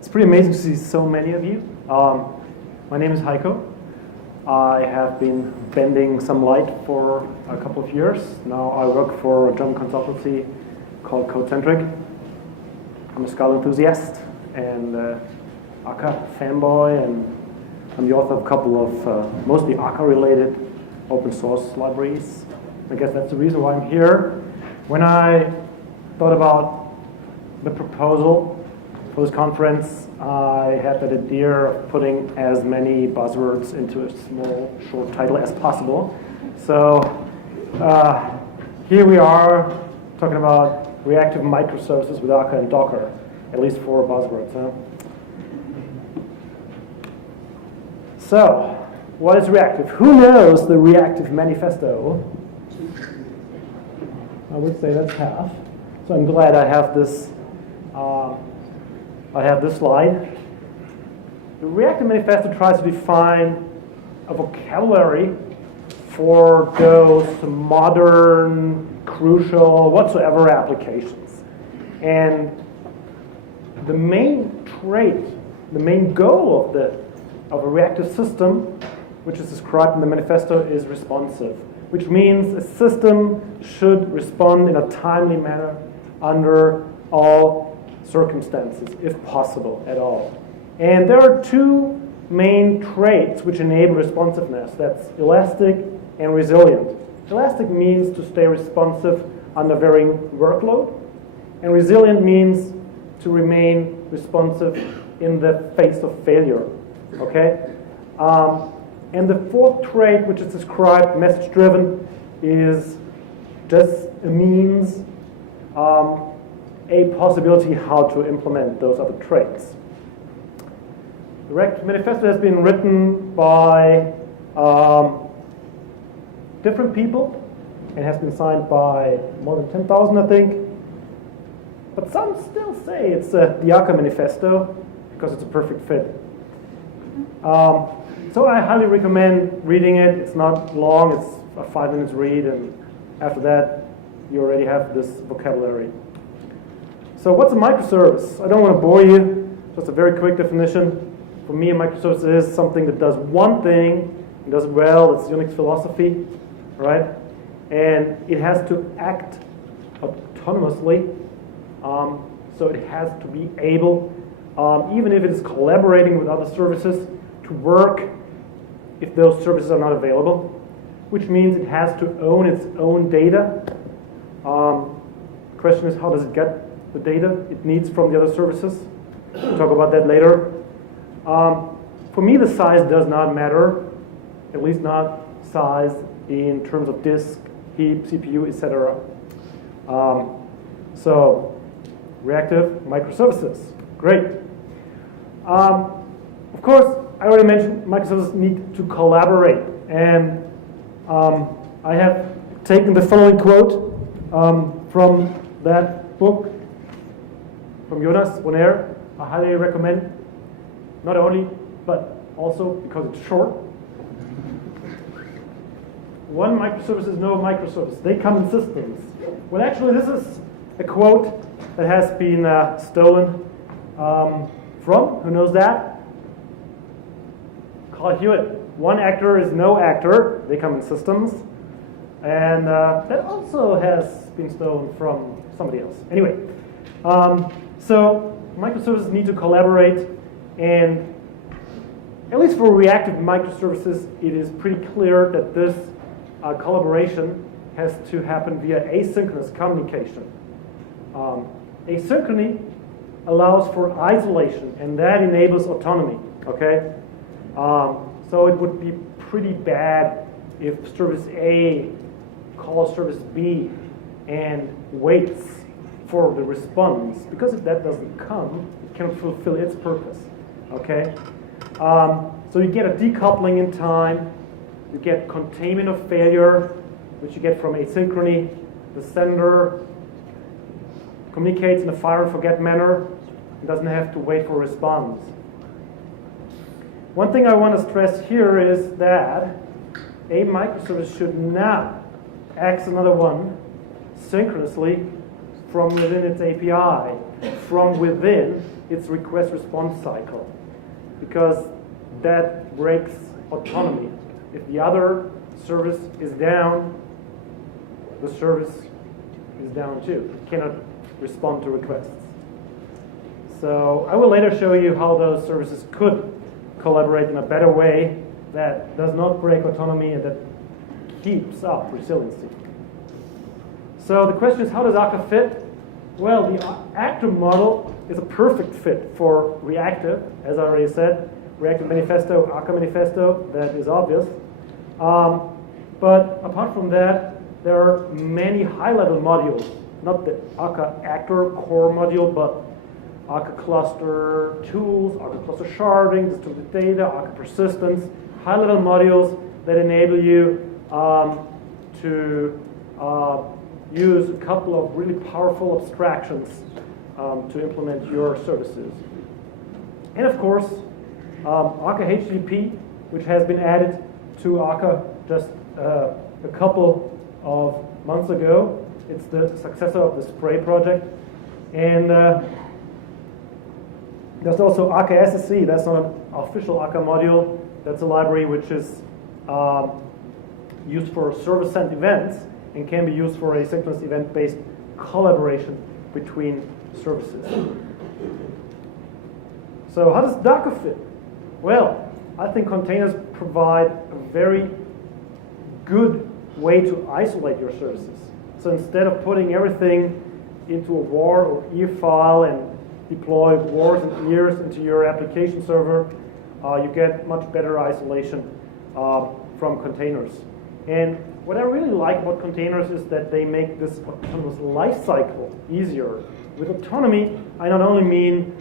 It's pretty amazing to see so many of you. My name is Heiko. I have been bending some light for a couple of years. Now I work for a German consultancy called Codecentric. I'm a Scala enthusiast and Akka fanboy, and I'm the author of a couple of mostly Akka-related open source libraries. I guess that's the reason why I'm here. When I thought about the proposal for this conference, I had that idea of putting as many buzzwords into a small, short title as possible. So here we are talking about reactive microservices with Akka and Docker, at least 4 buzzwords. Huh? So, what is reactive? Who knows the reactive manifesto? I would say that's half. So I'm glad I have this. Slide. The Reactive Manifesto tries to define a vocabulary for those modern, crucial, whatsoever applications. And the main trait, the main goal of a reactive system, which is described in the manifesto, is responsive, which means a system should respond in a timely manner under all circumstances, if possible at all. And there are 2 main traits which enable responsiveness. That's elastic and resilient. Elastic means to stay responsive under varying workload, and resilient means to remain responsive in the face of failure. Okay? And the 4th trait, which is described message-driven, is just a means, a possibility how to implement those other traits. The Reactive Manifesto has been written by different people and has been signed by more than 10,000, I think. But some still say it's the Akka Manifesto because it's a perfect fit. So I highly recommend reading it. It's not long, it's a 5-minute read, and after that you already have this vocabulary. So what's a microservice? I don't want to bore you, just a very quick definition. For me, a microservice is something that does one thing and does it well. It's Unix philosophy, right? And it has to act autonomously, so it has to be able, even if it is collaborating with other services, to work if those services are not available, which means it has to own its own data. The question is, how does it get the data it needs from the other services? We'll talk about that later. For me, the size does not matter, at least not size in terms of disk, heap, CPU, etc. So, reactive microservices, great. Of course, I already mentioned microservices need to collaborate, and I have taken the following quote from that book from Jonas Bonaire. I highly recommend, not only, but also because it's short. One microservice is no microservice. They come in systems. Well, actually, this is a quote that has been stolen from, who knows that? Carl Hewitt. One actor is no actor. They come in systems. And that also has been stolen from somebody else. Anyway, so microservices need to collaborate, and at least for reactive microservices, it is pretty clear that this collaboration has to happen via asynchronous communication. Asynchrony allows for isolation, and that enables autonomy. Okay, so it would be pretty bad if service A calls service B and waits for the response, because if that doesn't come, it cannot fulfill its purpose. Okay, so you get a decoupling in time, you get containment of failure, which you get from asynchrony. The sender communicates in a fire and forget manner and doesn't have to wait for a response. One thing I want to stress here is that a microservice should not access another one synchronously from within its API, from within its request response cycle, because that breaks autonomy. If the other service is down, the service is down too. It cannot respond to requests. So I will later show you how those services could collaborate in a better way that does not break autonomy and that keeps up resiliency. So the question is, how does Akka fit? Well, the actor model is a perfect fit for Reactive, as I already said. Reactive Manifesto, Akka Manifesto, that is obvious. But apart from that, there are many high-level modules, not the Akka actor core module, but Akka cluster tools, Akka cluster sharding, distributed data, Akka persistence, high-level modules that enable you to use a couple of really powerful abstractions to implement your services. And of course, Akka HTTP, which has been added to Akka just a couple of months ago. It's the successor of the Spray project. And there's also Akka SSE. That's not an official Akka module. That's a library which is used for server-sent events and can be used for asynchronous event-based collaboration between services. So how does Docker fit? Well, I think containers provide a very good way to isolate your services. So instead of putting everything into a var or ear file and deploy wars and ears into your application server, you get much better isolation from containers. And what I really like about containers is that they make this autonomous lifecycle easier. With autonomy, I not only mean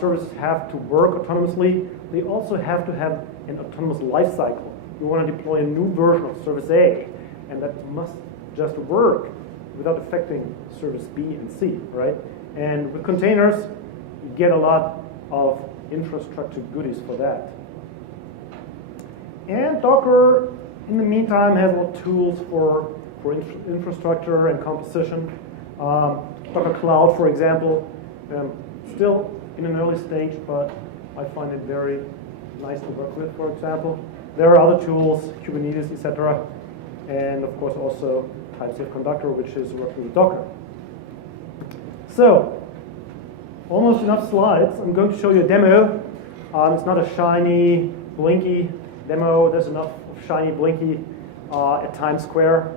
services have to work autonomously, they also have to have an autonomous lifecycle. You want to deploy a new version of service A, and that must just work without affecting service B and C, right? And with containers, you get a lot of infrastructure goodies for that. And Docker, in the meantime, has more tools for infrastructure and composition. Docker Cloud, for example, still in an early stage, but I find it very nice to work with, for example. There are other tools, Kubernetes, etc. And of course also TypeSafe Conductor, which is working with Docker. So, almost enough slides. I'm going to show you a demo. It's not a shiny, blinky demo. There's enough of shiny, blinky at Times Square.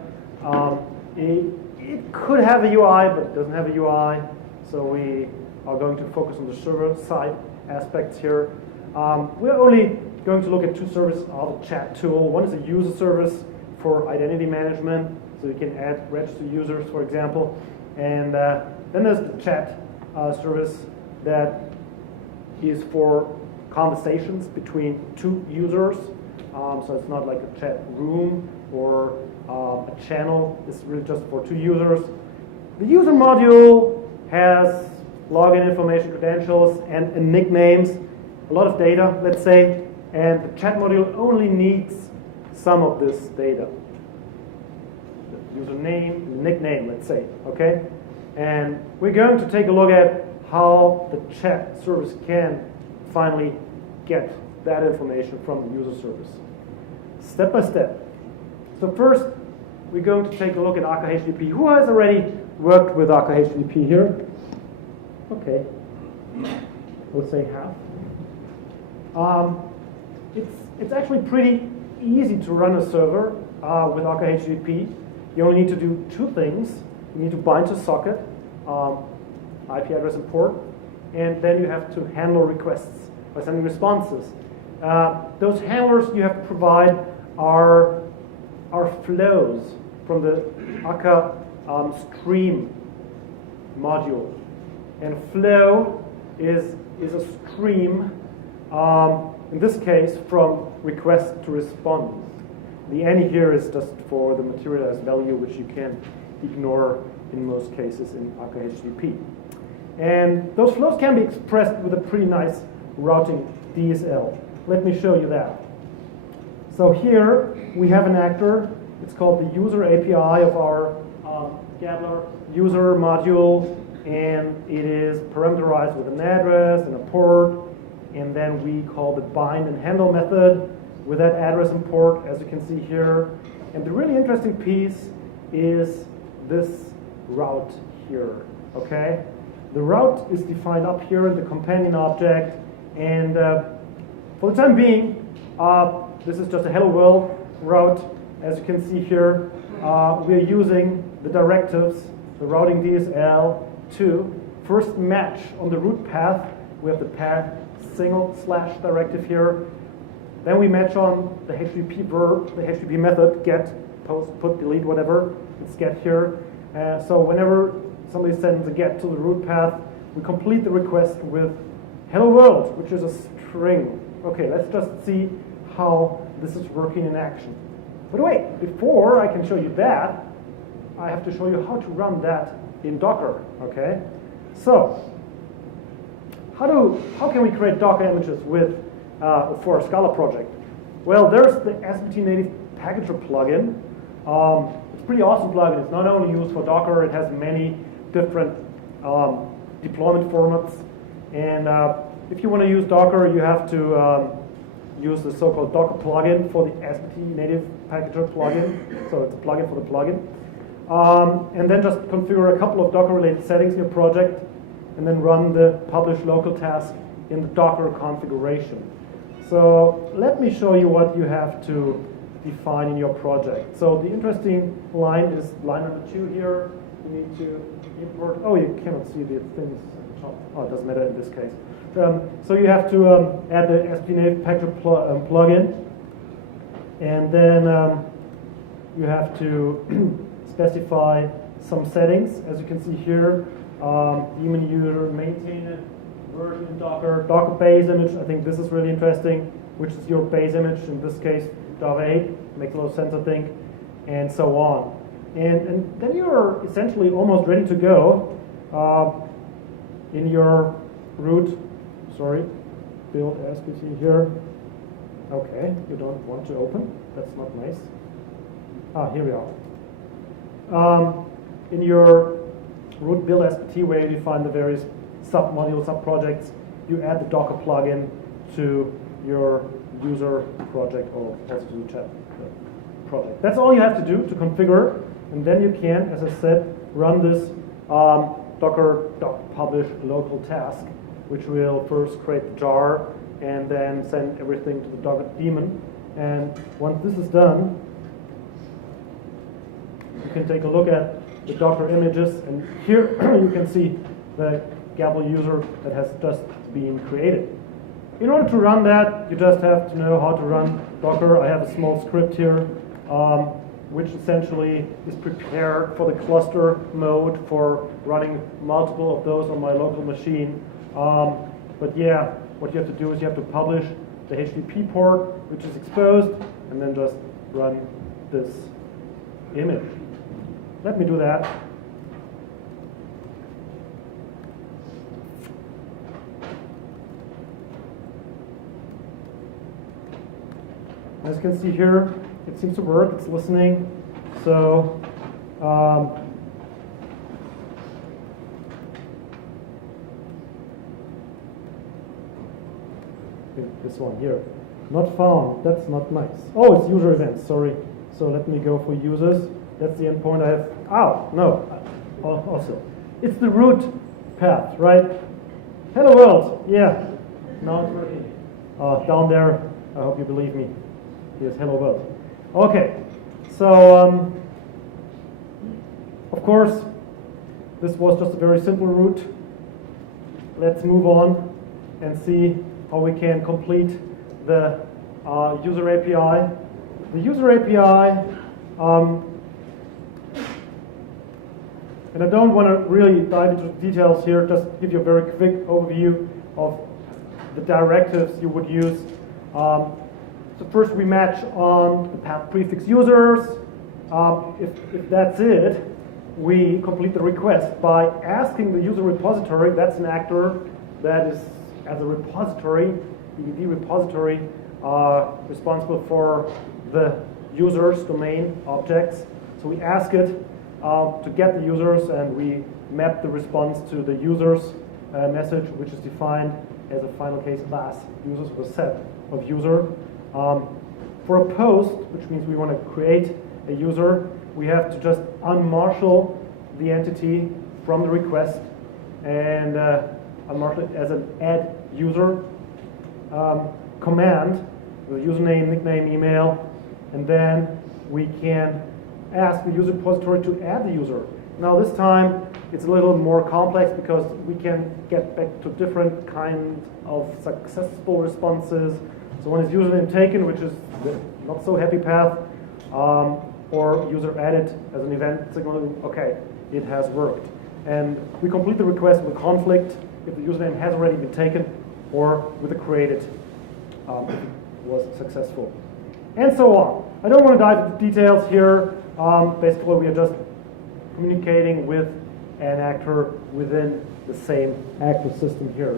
It could have a UI, but it doesn't have a UI. So we are going to focus on the server-side aspects here. We're only going to look at two services of the chat tool. One is a user service for identity management, so you can add registered users, for example. And then there's the chat service that is for conversations between two users. So it's not like a chat room or a channel. It's really just for two users. The user module has login information, credentials, and nicknames, a lot of data, let's say. And the chat module only needs some of this data. The username, the nickname, let's say, okay? And we're going to take a look at how the chat service can finally get that information from the user service. Step by step. So first, we're going to take a look at Akka HTTP. Who has already worked with Akka HTTP here? Okay, let's say half. It's actually pretty easy to run a server with Akka HTTP. You only need to do two things. You need to bind to socket, IP address and port, and then you have to handle requests by sending responses. Those handlers you have to provide are flows from the Akka stream module. And a flow is a stream, in this case, from request to response. The any here is just for the materialized value, which you can ignore in most cases in Akka HTTP. And those flows can be expressed with a pretty nice routing DSL. Let me show you that. So here we have an actor. It's called the user API of our Gabler user module. and it is parameterized with an address and a port, and then we call the bind and handle method with that address and port, as you can see here. And the really interesting piece is this route here, okay? The route is defined up here in the companion object, and for the time being, this is just a hello world route. As you can see here, we are using the directives, the routing DSL, to first match on the root path. We have the path / directive here. Then we match on the HTTP verb, the HTTP method, get, post, put, delete, whatever. It's get here. So whenever somebody sends a get to the root path, we complete the request with hello world, which is a string. Okay, let's just see how this is working in action. But wait, before I can show you that, I have to show you how to run that in Docker, okay? So, how can we create Docker images with for a Scala project? Well, there's the SBT native packager plugin. It's a pretty awesome plugin. It's not only used for Docker, it has many different deployment formats. And if you want to use Docker, you have to use the so-called Docker plugin for the SBT native packager plugin. So it's a plugin for the plugin. And then just configure a couple of Docker-related settings in your project, and then run the publish local task in the Docker configuration. So let me show you what you have to define in your project. So the interesting line is line number 2 here. You need to import. Oh, you cannot see the things. Oh, it doesn't matter in this case. So you have to add the SBT native packager plugin, and then you have to specify some settings, as you can see here. Daemon user, maintain version Docker, Docker base image. I think this is really interesting, which is your base image, in this case, Java 8. Makes a lot of sense, I think, and so on. And then you're essentially almost ready to go in your root, build SBT here. Okay, you don't want to open. That's not nice. Here we are. In your root build SBT, where you define the various sub-modules, sub-projects, you add the Docker plugin to your user project, or also to the chat project. That's all you have to do to configure, and then you can, as I said, run this docker.publish local task, which will first create the jar and then send everything to the Docker daemon. And once this is done, you can take a look at the Docker images, and here you can see the Gabble user that has just been created. In order to run that, you just have to know how to run Docker. I have a small script here, which essentially is prepared for the cluster mode for running multiple of those on my local machine. But yeah, what you have to do is you have to publish the HTTP port, which is exposed, and then just run this image. Let me do that. As you can see here, it seems to work. It's listening. So this one here, not found. That's not nice. Oh, it's user events. Sorry. So let me go for users. That's the endpoint I have. Oh, no. Also, it's the root path, right? Hello world. Yeah. Now it's working. Down there. I hope you believe me. Here's hello world. Okay. So, of course, this was just a very simple route. Let's move on and see how we can complete the user API. The user API, and I don't want to really dive into details here, just give you a very quick overview of the directives you would use. So first we match on the path prefix users. If that's it, we complete the request by asking the user repository, that's an actor that is as a repository, the repository, responsible for the user's domain objects. So we ask it to get the users, and we map the response to the user's message, which is defined as a final case class users with a set of user. For a post, which means we want to create a user, we have to just unmarshal the entity from the request and unmarshal it as an add user command with username, nickname, email, and then we can ask the user repository to add the user. Now this time it's a little more complex because we can get back to different kinds of successful responses. So when it's username taken, which is the not so happy path, or user added as an event signaling, okay, it has worked. And we complete the request with a conflict if the username has already been taken or with a created if it was successful. And so on. I don't want to dive into details here. Basically, we are just communicating with an actor within the same actor system here.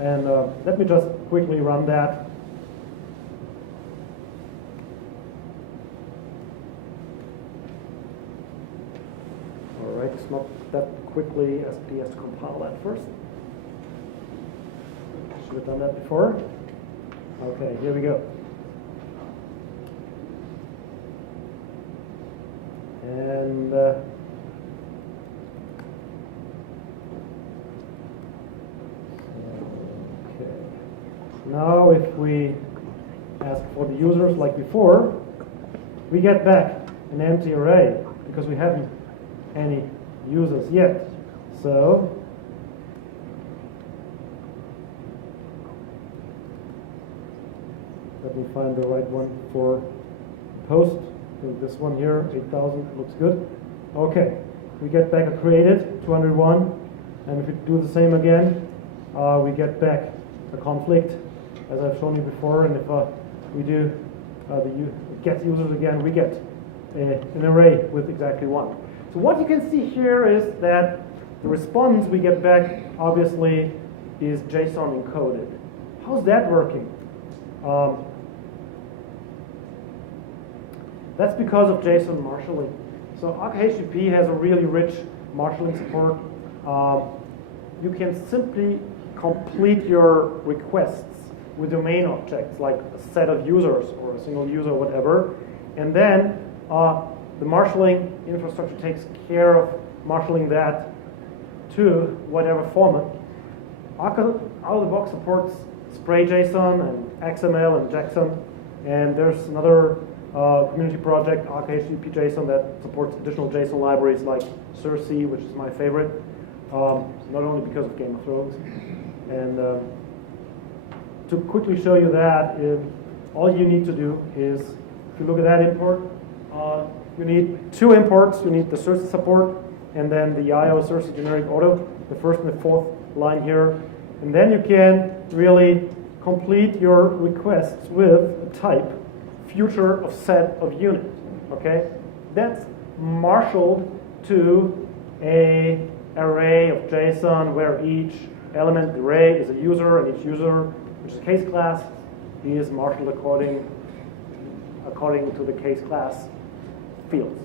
And let me just quickly run that. All right, it's not that quickly. SD has to compile that first. Should have done that before. Okay, here we go. And okay. Now if we ask for the users like before, we get back an empty array because we haven't any users yet. So let me find the right one for post. This one here, 8,000, looks good. Okay, we get back a created, 201. And if we do the same again, we get back a conflict, as I've shown you before. And if we do the get users again, we get an array with exactly one. So what you can see here is that the response we get back, obviously, is JSON encoded. How's that working? That's because of JSON marshalling. So Akka HTTP has a really rich marshalling support. You can simply complete your requests with domain objects, like a set of users or a single user, whatever. And then the marshalling infrastructure takes care of marshalling that to whatever format. Akka out of the box supports spray JSON and XML and JSON. And there's another community project, Akka HTTP JSON, that supports additional JSON libraries like Cersei, which is my favorite, not only because of Game of Thrones. And to quickly show you that, all you need to do is, if you look at that import, you need two imports. You need the Cersei support and then the IO Cersei generic auto, the first and the fourth line here. And then you can really complete your requests with a type future of set of unit, okay? That's marshaled to a array of JSON where each element array is a user, and each user, which is a case class, is marshaled according to the case class fields.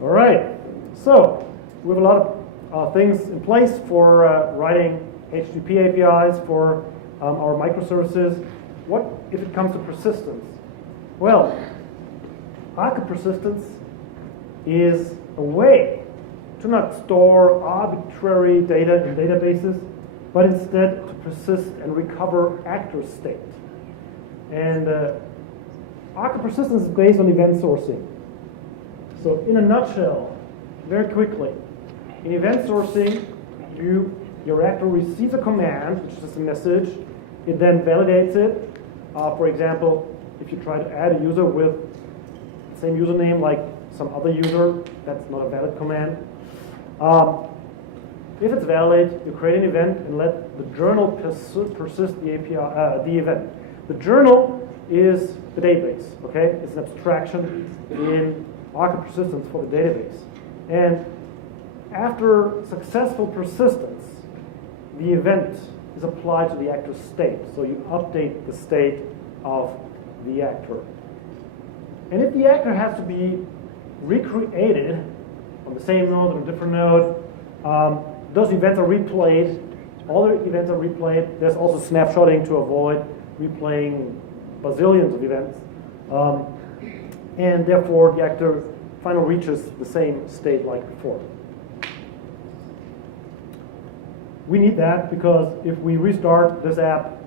All right, so we have a lot of things in place for writing HTTP APIs for our microservices. What if it comes to persistence? Well, Akka persistence is a way to not store arbitrary data in databases, but instead to persist and recover actor state. And Akka persistence is based on event sourcing. So in a nutshell, very quickly, in event sourcing, your actor receives a command, which is a message. It then validates it. For example, if you try to add a user with the same username like some other user, that's not a valid command. If it's valid, you create an event and let the journal persist the API, the event. The journal is the database, okay? It's an abstraction in Akka persistence for the database. And after successful persistence, the event is applied to the actor's state. So you update the state of the actor. And if the actor has to be recreated, on the same node, on a different node. Those events are replayed. All the events are replayed. There's also snapshotting to avoid replaying bazillions of events. And therefore, the actor finally reaches the same state like before. We need that because if we restart this app,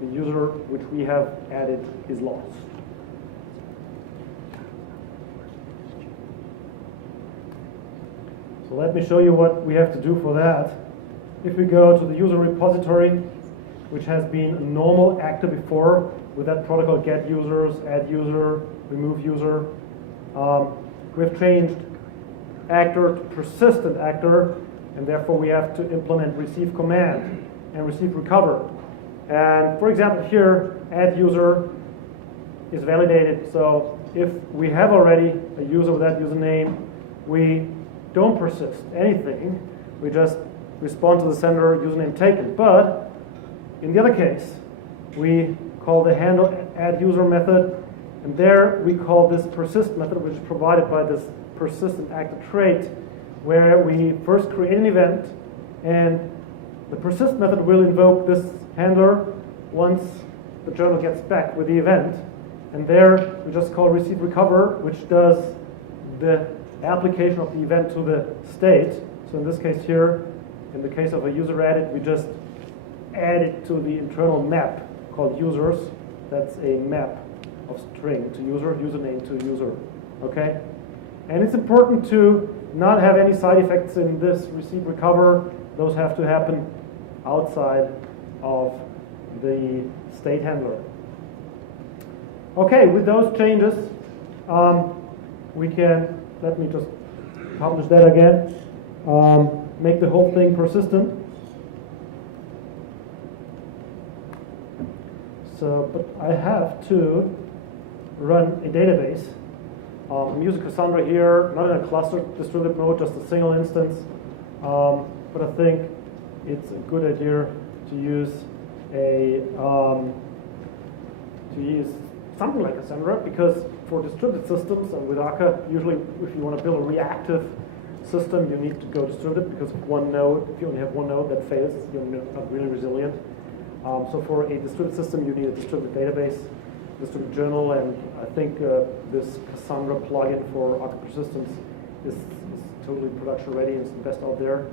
the user which we have added is lost. So let me show you what we have to do for that. If we go to the user repository, which has been a normal actor before with that protocol get users, add user, remove user, we've changed actor to persistent actor, and therefore we have to implement receive command and receive recover. And for example here, add user is validated, so if we have already a user with that username, we don't persist anything, we just respond to the sender username taken. But in the other case, we call the handle add user method, and there we call this persist method, which is provided by this persistent actor trait, where we first create an event, and the persist method will invoke this handler once the journal gets back with the event. And there we just call receive recover, which does the application of the event to the state. So in this case here, in the case of a user added, we just add it to the internal map called users. That's a map of string to user, username to user. Okay? And it's important to not have any side effects in this receive recover. Those have to happen outside of the state handler. Okay, with those changes, we can, let me just publish that again, make the whole thing persistent. So, but I have to run a database. I'm using Cassandra here, not in a cluster distributed mode, just a single instance. But I think it's a good idea to use something like Cassandra, because for distributed systems and with Akka, usually if you want to build a reactive system, you need to go distributed, because if you only have one node that fails, you're not really resilient. So for a distributed system, you need a distributed database, distributed journal, and I think this Cassandra plugin for Akka persistence is totally production ready and it's the best out there.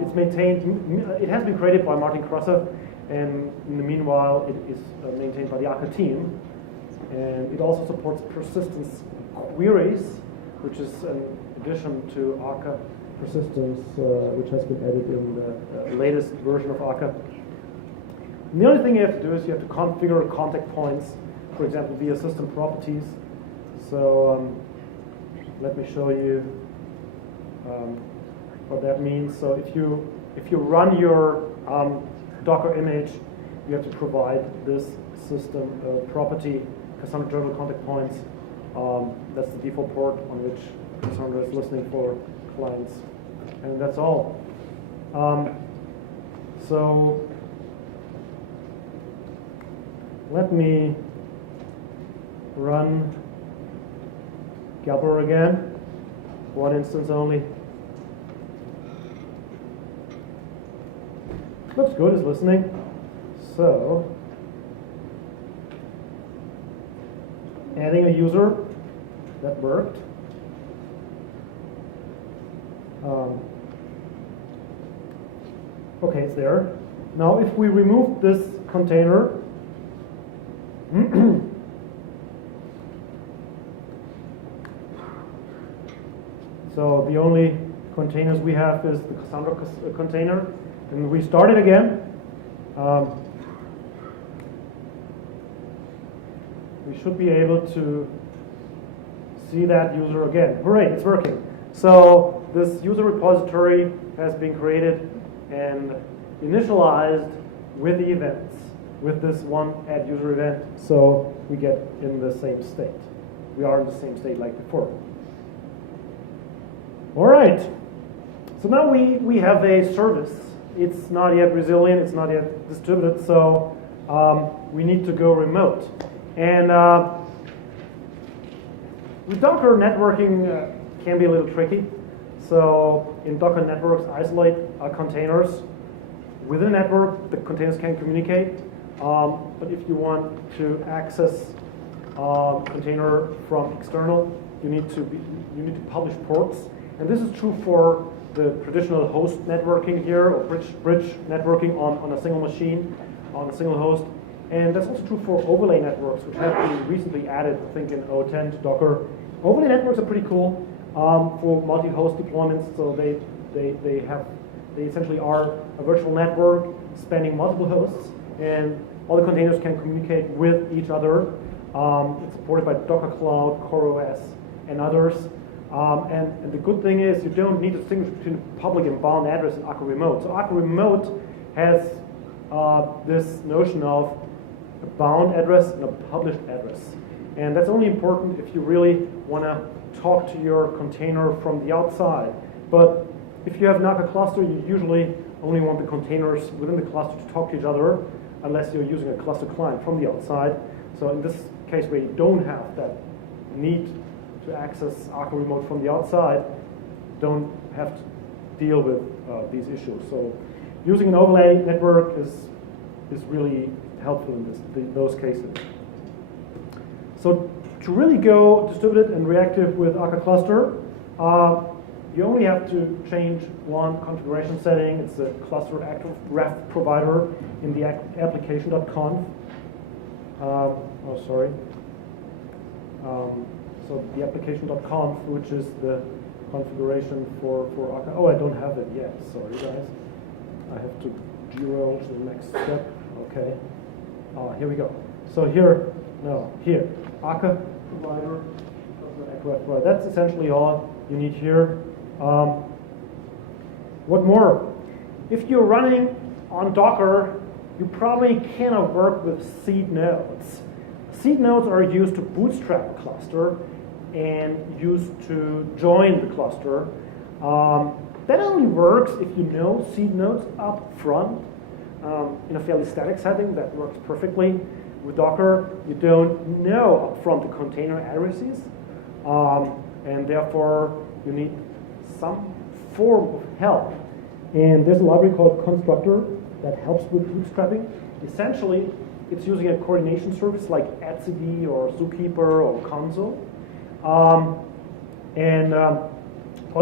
It's maintained, it has been created by Martin Krosser, and in the meanwhile, it is maintained by the Akka team. And it also supports persistence queries, which is an addition to Akka persistence, which has been added in the latest version of Akka. And the only thing you have to do is you have to configure contact points, for example, via system properties. So let me show you what that means. So if you run your Docker image, you have to provide this system property, Cassandra journal contact points. That's the default port on which Cassandra is listening for clients, and that's all. So let me run Gabber again, one instance only. Looks good, it's listening. So, adding a user, that worked. Okay, it's there. Now, if we remove this container, so the only containers we have is the Cassandra container, and we start it again. We should be able to see that user again. Hooray, it's working. So this user repository has been created and initialized with the events, with this one add user event, so we get in the same state. We are in the same state like before. All right, so now we have a service. It's not yet resilient, it's not yet distributed, so we need to go remote. And with Docker networking can be a little tricky. So in Docker networks, isolate containers. Within a network, the containers can communicate. But if you want to access container from external, you need to publish ports. And this is true for the traditional host networking here, or bridge networking on a single machine, on a single host. And that's also true for overlay networks, which have been recently added, I think, in 0.10 to Docker. Overlay networks are pretty cool for multi-host deployments. So they essentially are a virtual network spanning multiple hosts, and all the containers can communicate with each other. It's supported by Docker Cloud, CoreOS, and others. And the good thing is you don't need to distinguish between public and bound address in Akka Remote. So Akka Remote has this notion of a bound address and a published address. And that's only important if you really want to talk to your container from the outside. But if you have an Akka cluster, you usually only want the containers within the cluster to talk to each other, unless you're using a cluster client from the outside. So in this case where you don't have that need to access Akka Remote from the outside, don't have to deal with these issues. So using an overlay network is really helpful in those cases. So to really go distributed and reactive with Akka cluster, you only have to change one configuration setting. It's a cluster active ref provider in the application.conf. So the application.conf, which is the configuration for Akka. Oh, I don't have it yet. Sorry, guys. I have to zero to the next step. Okay. Here we go. So here, Akka provider. That's essentially all you need here. What more? If you're running on Docker, you probably cannot work with seed nodes. Seed nodes are used to bootstrap a cluster and used to join the cluster. That only works if you know seed nodes up front in a fairly static setting. That works perfectly. With Docker, you don't know up front the container addresses, and therefore you need some form of help. And there's a library called Constructor that helps with bootstrapping. Essentially, it's using a coordination service like etcd or Zookeeper or Console. All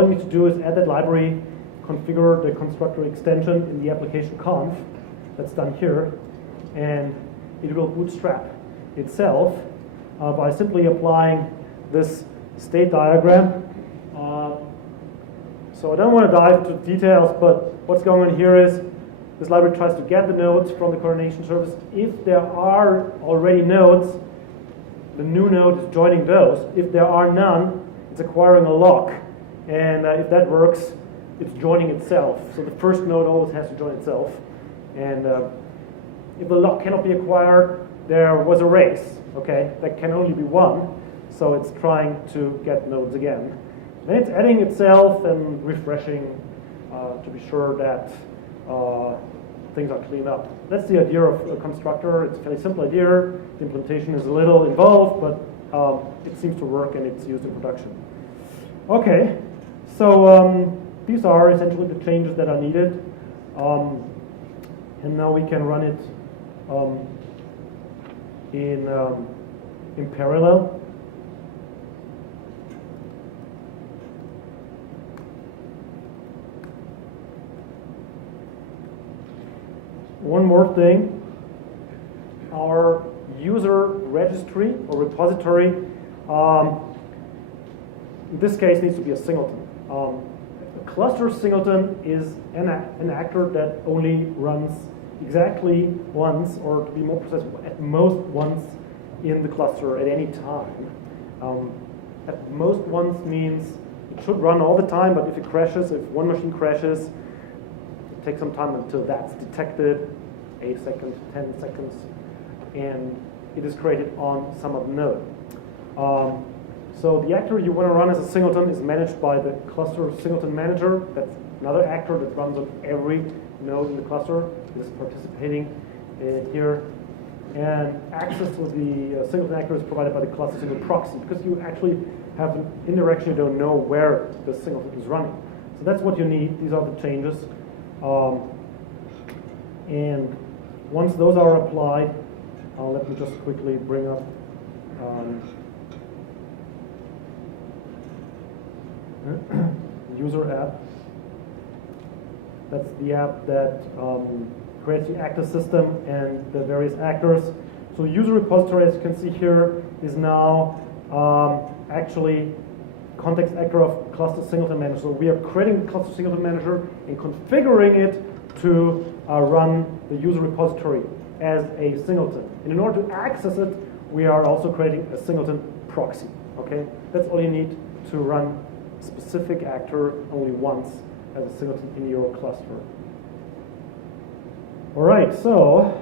you need to do is add that library, configure the constructor extension in the application conf. That's done here. And it will bootstrap itself by simply applying this state diagram. So I don't want to dive into details, but what's going on here is this library tries to get the nodes from the coordination service. If there are already nodes, the new node is joining those. If there are none, it's acquiring a lock. And if that works, it's joining itself. So the first node always has to join itself. And if the lock cannot be acquired, there was a race. Okay, that can only be one. So it's trying to get nodes again. Then it's adding itself and refreshing to be sure that things are cleaned up. That's the idea of a constructor. It's a fairly simple idea. The implementation is a little involved, but it seems to work and it's used in production. Okay, so these are essentially the changes that are needed. And now we can run it in parallel. One more thing, our user registry or repository, in this case needs to be a singleton. A cluster singleton is an actor that only runs exactly once, or to be more precise, at most once in the cluster at any time. At most once means it should run all the time, but if it crashes, if one machine crashes, it takes some time until that's detected, 8 seconds, 10 seconds, and it is created on some other node. So the actor you want to run as a singleton is managed by the cluster singleton manager. That's another actor that runs on every node in the cluster. It is participating here. and access to the singleton actor is provided by the cluster single proxy, because you actually have an indirection, you don't know where the singleton is running. So that's what you need. These are the changes. And once those are applied, let me just quickly bring up user app. That's the app that creates the actor system and the various actors. So the user repository, as you can see here, is now actually context actor of cluster singleton manager. So we are creating the cluster singleton manager and configuring it to run the user repository as a singleton. And in order to access it, we are also creating a singleton proxy. Okay, that's all you need to run a specific actor only once as a singleton in your cluster. All right, so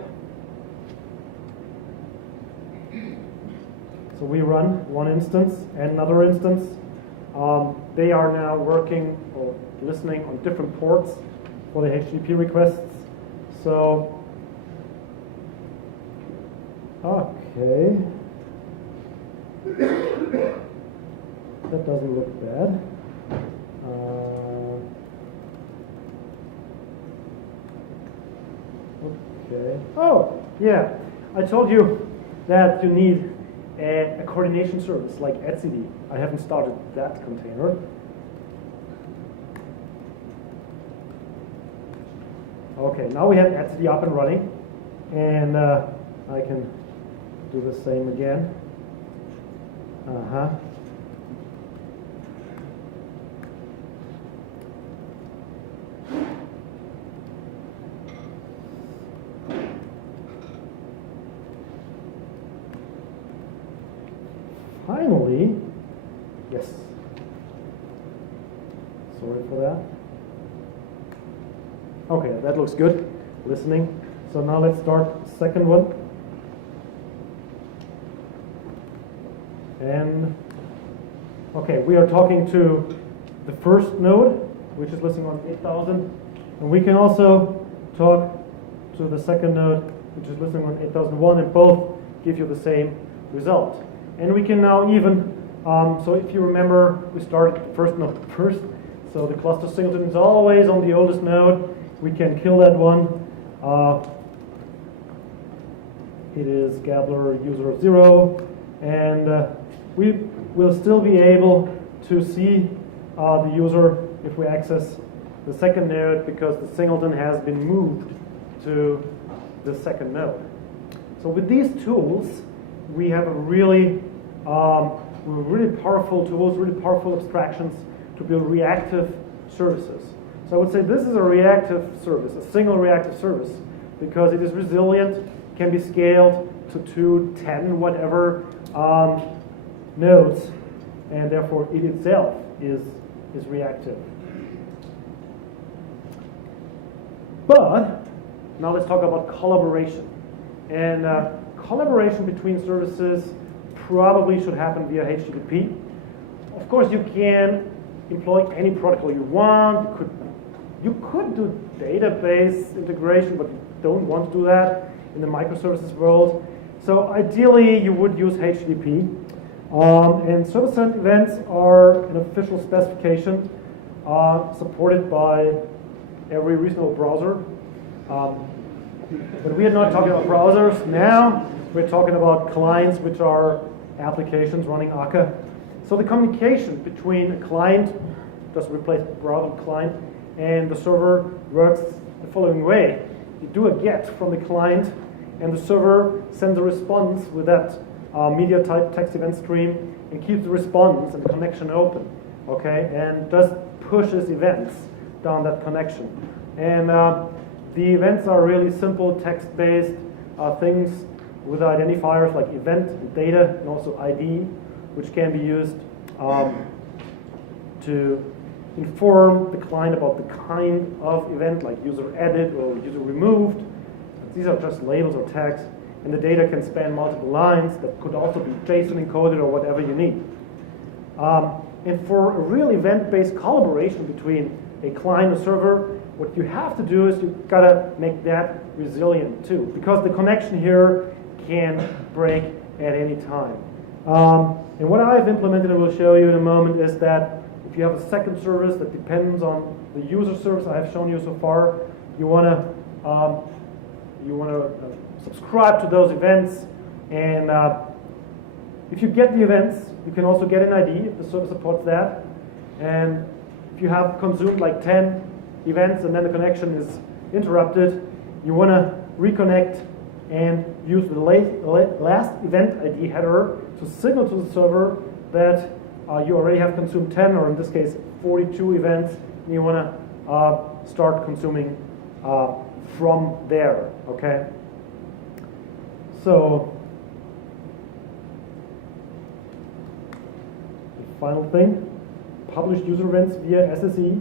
we run one instance and another instance. They are now working or listening on different ports for the HTTP requests. So, okay. That doesn't look bad. Okay. Oh, yeah. I told you that you need a coordination service like etcd. I haven't started that container. Okay, now we have etcd up and running, and I can do the same again. Finally, yes. Sorry for that. Okay, that looks good. Listening. So now let's start the second one. And okay, we are talking to the first node, which is listening on 8,000. And we can also talk to the second node, which is listening on 8001, and both give you the same result. And we can now even, so if you remember, we started the first node first. So the cluster singleton is always on the oldest node. We can kill that one. It is Gabler user 0. And we will still be able to see the user if we access the second node, because the singleton has been moved to the second node. So with these tools, we have a really powerful tools, really powerful abstractions to build reactive services. So I would say this is a reactive service, a single reactive service, because it is resilient, can be scaled to 2, 10, whatever nodes, and therefore it itself is reactive. But now let's talk about collaboration. And collaboration between services probably should happen via HTTP. Of course, you can employ any protocol you want. You could do database integration, but you don't want to do that in the microservices world. So ideally, you would use HTTP. And server-side events are an official specification supported by every reasonable browser. But we are not talking about browsers now. We're talking about clients, which are applications running Akka. So the communication between a client, just replace browser client, and the server works the following way. You do a GET from the client, and the server sends a response with that media type text event stream and keeps the response and the connection open, okay? And just pushes events down that connection. And the events are really simple text-based things with identifiers like event, and data, and also ID, which can be used to inform the client about the kind of event, like user added or user removed. These are just labels or tags, and the data can span multiple lines that could also be JSON encoded or whatever you need. And for a real event-based collaboration between a client and server, what you have to do is you've got to make that resilient too, because the connection here can break at any time. And what I've implemented, I will show you in a moment, is that if you have a second service that depends on the user service I have shown you so far, you want to subscribe to those events, and if you get the events, you can also get an ID if the service supports that. And if you have consumed like 10 events and then the connection is interrupted, you want to reconnect and use the last event ID header to signal to the server that you already have consumed 10, or in this case 42 events, and you want to start consuming from there, okay? So, the final thing, publish user events via SSE.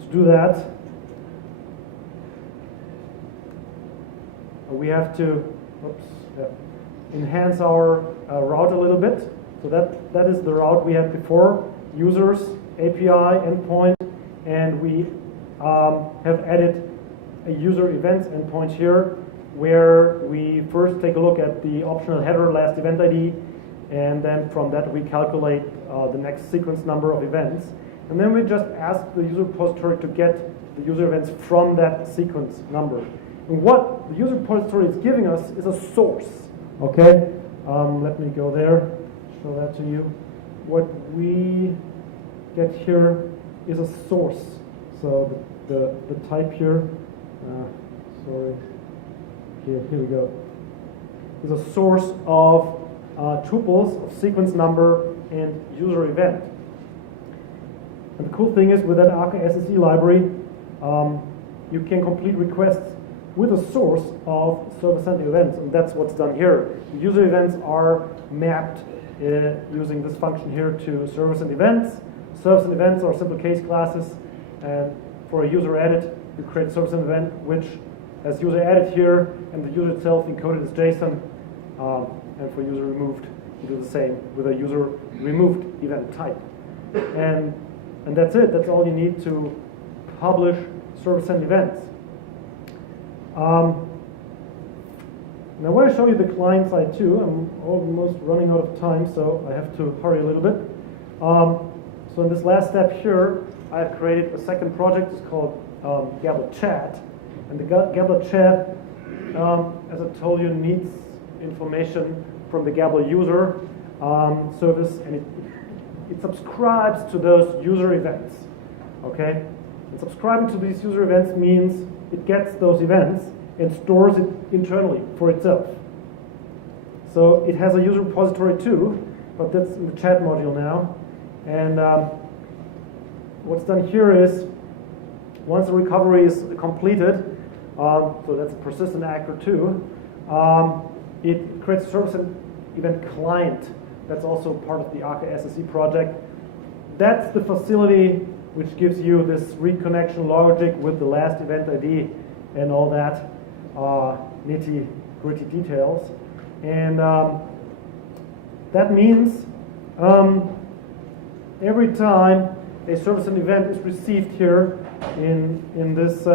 To do that, we have to enhance our route a little bit. So that is the route we had before, users, API, endpoint, and we have added a user events endpoint here, where we first take a look at the optional header last event ID, and then from that we calculate the next sequence number of events. And then we just ask the user repository to get the user events from that sequence number. And what the user repository is giving us is a source, okay? Let me go there, show that to you. What we get here is a source. So the type here, sorry, here we go, is a source of tuples of sequence number and user event. And the cool thing is, with that Akka SSE library, you can complete requests with a source of server-sent events, and that's what's done here. The user events are mapped using this function here to server-sent events. Server-sent events are simple case classes, and for a user edit, you create a server-sent event which has user edit here, and the user itself encoded as JSON, and for user removed, you do the same with a user removed event type. And that's it. That's all you need to publish server-sent events. And I want to show you the client side too. I'm almost running out of time, so I have to hurry a little bit. So in this last step here, I've created a second project. It's called Gabler Chat. And the Gabler Chat, as I told you, needs information from the Gabler user service, and it subscribes to those user events, okay? And subscribing to these user events means it gets those events and stores it internally for itself. So it has a user repository too, but that's in the chat module now. And what's done here is, once the recovery is completed, so that's a persistent actor too, it creates a service and event client. That's also part of the Akka SSE project. That's the facility which gives you this reconnection logic with the last event ID and all that nitty-gritty details. And that means every time a service and event is received here in this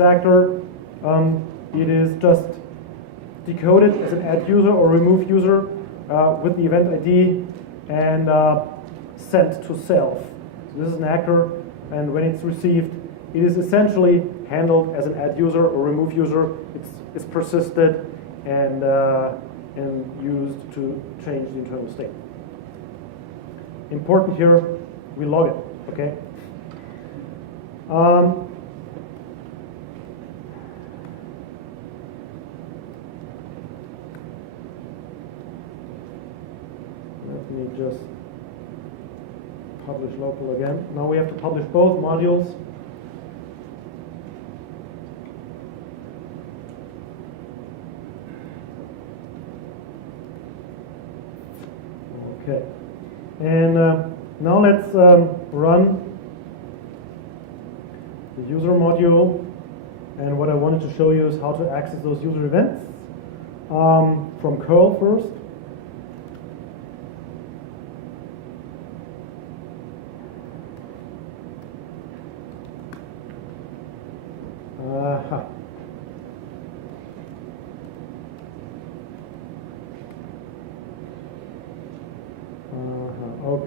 actor, it is just decoded as an add user or remove user with the event ID and sent to self. So this is an actor, and when it's received, it is essentially handled as an add user or remove user. It's persisted and used to change the internal state. Important here, we log it, okay? Let me just publish local again. Now we have to publish both modules. Okay, and now let's run the user module. And what I wanted to show you is how to access those user events from curl first.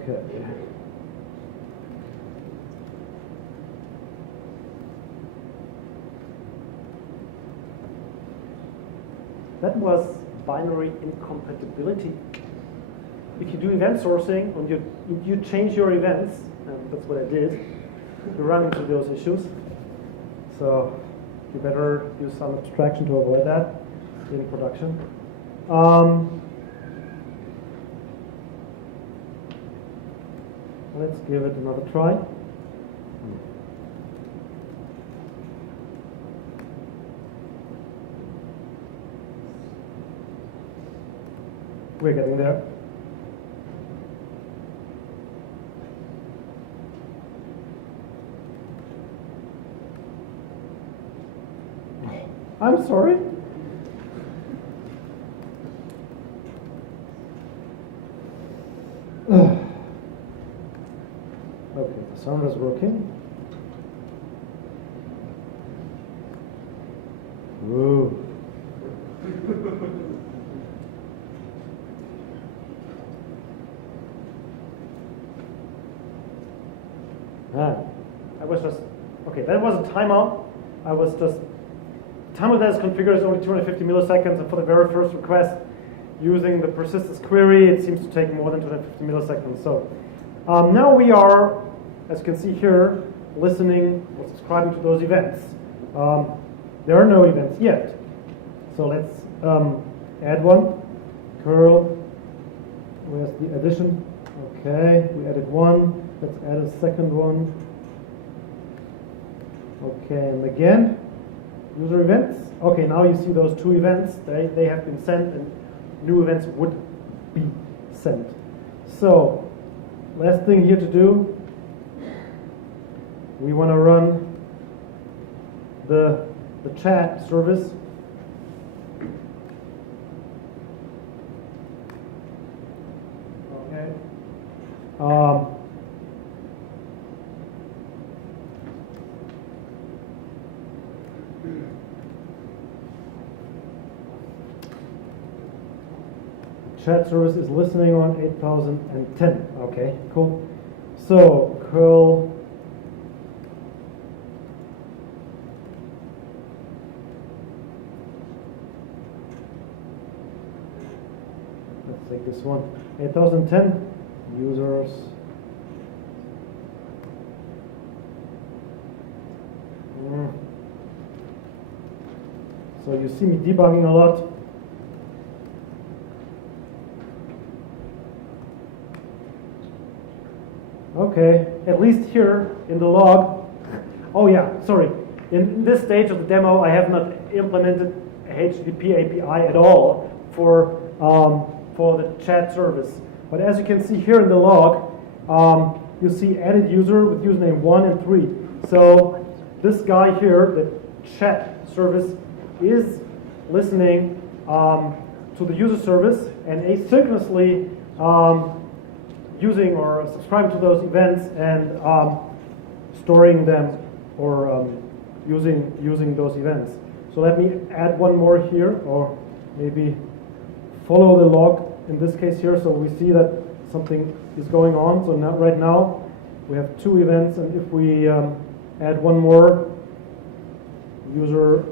Okay. That was binary incompatibility. If you do event sourcing and you change your events, and that's what I did, you run into those issues. So you better use some abstraction to avoid that in production. Let's give it another try. We're getting there. I'm sorry. Okay, the sound is working. Ooh. I was just, okay, that was a timeout. Time of that is configured as only 250 milliseconds, and for the very first request, using the persistence query, it seems to take more than 250 milliseconds. So now we are, as you can see here, listening or subscribing to those events. There are no events yet. So let's add one. Curl, where's the addition? Okay, we added one. Let's add a second one. Okay, and again, user events. Okay, now you see those two events. They have been sent, and new events would be sent. So, last thing here to do, we want to run the chat service. Okay. Chat service is listening on 8010. Okay, cool. So curl let's take this one. 8010 users. So you see me debugging a lot. Okay, at least here in the log. Oh yeah, sorry. In this stage of the demo, I have not implemented a HTTP API at all for the chat service. But as you can see here in the log, you see added user with username 1 and 3. So this guy here, the chat service, is listening to the user service and asynchronously using or subscribing to those events and storing them or using those events. So let me add one more here, or maybe follow the log in this case here, so we see that something is going on. So now, right now we have two events, and if we add one more, user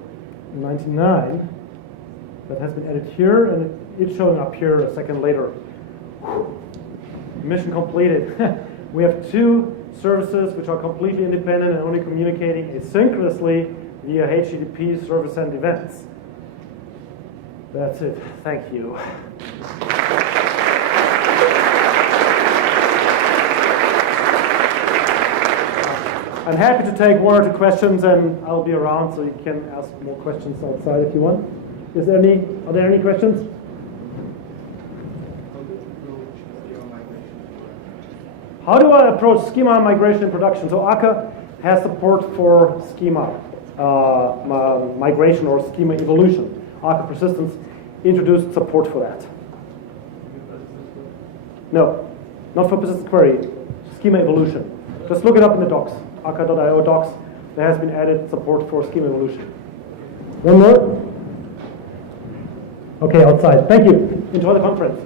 99, that has been added here, and it's showing up here a second later. Mission completed. We have two services which are completely independent and only communicating asynchronously via HTTP service and events. That's it. Thank you. I'm happy to take one or two questions, and I'll be around, so you can ask more questions outside if you want. Are there any questions? How do I approach schema migration in production? So Akka has support for schema migration or schema evolution. Akka Persistence introduced support for that. No, not for persistent query, schema evolution. Just look it up in the docs, akka.io docs. There has been added support for schema evolution. One more? Okay, outside. Thank you. Enjoy the conference.